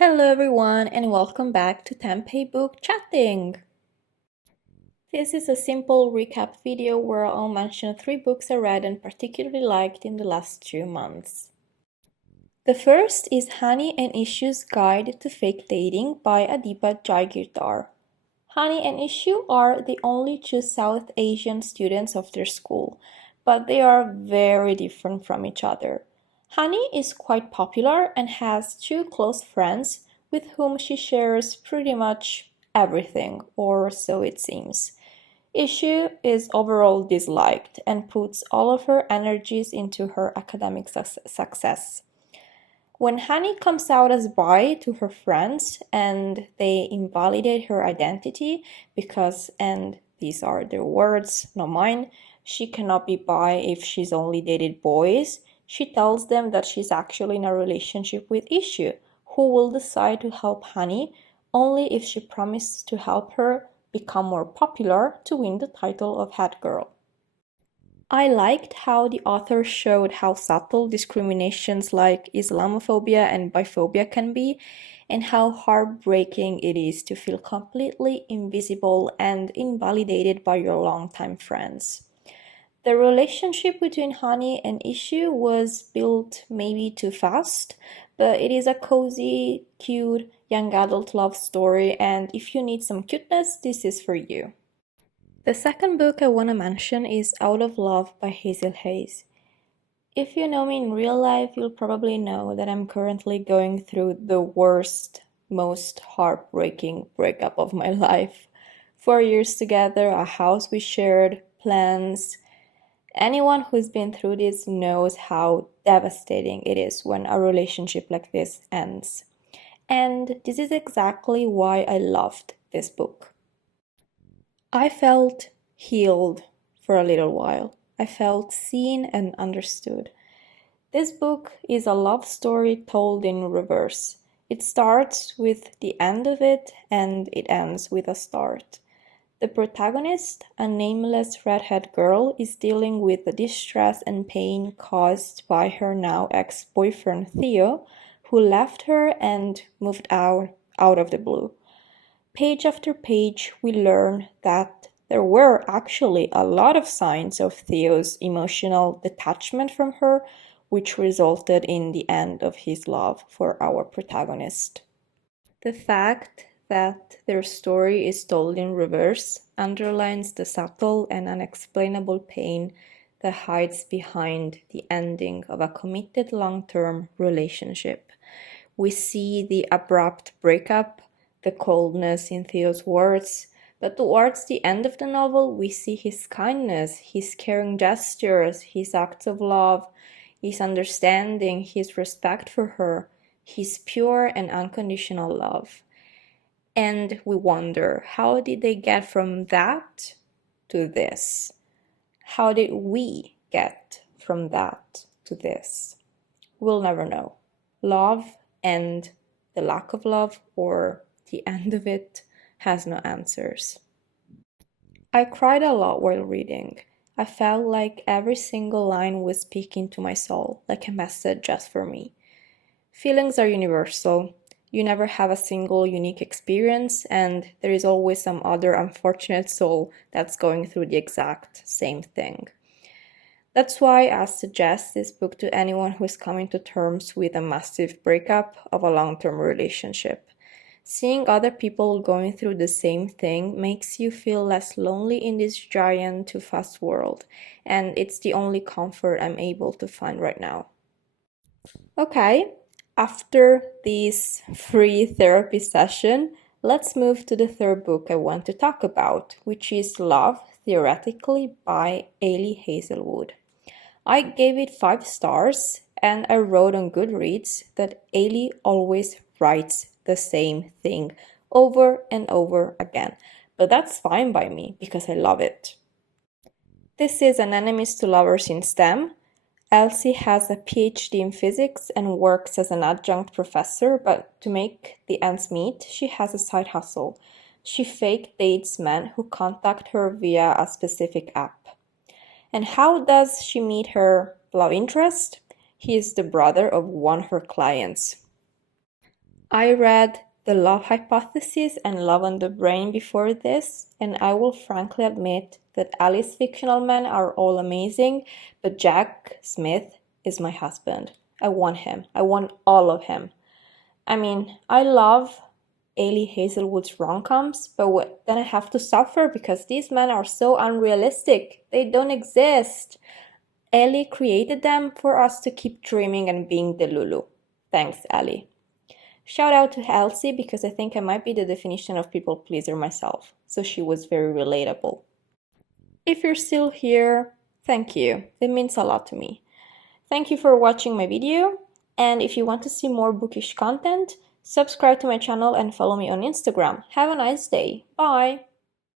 Hello everyone and welcome back to Tempeh Book Chatting. This is a simple recap video where I'll mention 3 books I read and particularly liked in the last 2 months. The first is Hani and Ishu's Guide to Fake Dating by Adiba Jaigirdar. Hani and Ishu are the only 2 South Asian students of their school, but they are very different from each other. Hani is quite popular and has 2 close friends with whom she shares pretty much everything, or so it seems. Ishu is overall disliked and puts all of her energies into her academic success. When Hani comes out as bi to her friends and they invalidate her identity because, and these are their words, not mine, she cannot be bi if she's only dated boys, she tells them that she's actually in a relationship with Ishu, who will decide to help Hani only if she promises to help her become more popular to win the title of head girl. I liked how the author showed how subtle discriminations like Islamophobia and biphobia can be, and how heartbreaking it is to feel completely invisible and invalidated by your longtime friends. The relationship between Hani and Ishu was built maybe too fast, but it is a cozy, cute, young adult love story, and if you need some cuteness, this is for you. The second book I want to mention is Out of Love by Hazel Hayes. If you know me in real life, you'll probably know that I'm currently going through the worst, most heartbreaking breakup of my life. 4 years together, a house we shared, plans. Anyone who's been through this knows how devastating it is when a relationship like this ends. And this is exactly why I loved this book. I felt healed for a little while. I felt seen and understood. This book is a love story told in reverse. It starts with the end of it and it ends with a start. The protagonist, a nameless redhead girl, is dealing with the distress and pain caused by her now ex-boyfriend Theo, who left her and moved out of the blue. Page after page, we learn that there were actually a lot of signs of Theo's emotional detachment from her, which resulted in the end of his love for our protagonist. The fact that their story is told in reverse underlines the subtle and unexplainable pain that hides behind the ending of a committed long-term relationship. We see the abrupt breakup, the coldness in Theo's words, but towards the end of the novel, we see his kindness, his caring gestures, his acts of love, his understanding, his respect for her, his pure and unconditional love. And we wonder, how did they get from that to this? How did we get from that to this? We'll never know. Love and the lack of love, or the end of it, has no answers. I cried a lot while reading. I felt like every single line was speaking to my soul, like a message just for me. Feelings are universal. You never have a single unique experience, and there is always some other unfortunate soul that's going through the exact same thing. That's why I suggest this book to anyone who is coming to terms with a massive breakup of a long-term relationship. Seeing other people going through the same thing makes you feel less lonely in this giant too fast world, and it's the only comfort I'm able to find right now. Okay, after this free therapy session, let's move to the third book I want to talk about, which is Love, Theoretically by Hazelwood. I gave it 5 stars, and I wrote on Goodreads that Ailey always writes the same thing over and over again. But that's fine by me because I love it. This is an enemies to lovers in STEM. Elsie has a PhD in physics and works as an adjunct professor, but to make the ends meet, she has a side hustle. She fake dates men who contact her via a specific app. And how does she meet her love interest? He is the brother of one of her clients. I read The Love Hypothesis and Love on the Brain before this, and I will frankly admit that Alice's fictional men are all amazing, but Jack Smith is my husband. I want him. I want all of him. I mean, I love Ailey Hazelwood's rom-coms, but then I have to suffer because these men are so unrealistic. They don't exist. Ellie created them for us to keep dreaming and being the Lulu. Thanks, Ellie. Shout out to Elsie because I think I might be the definition of people pleaser myself, so she was very relatable. If you're still here, thank you. It means a lot to me. Thank you for watching my video, and if you want to see more bookish content, subscribe to my channel and follow me on Instagram. Have a nice day. Bye!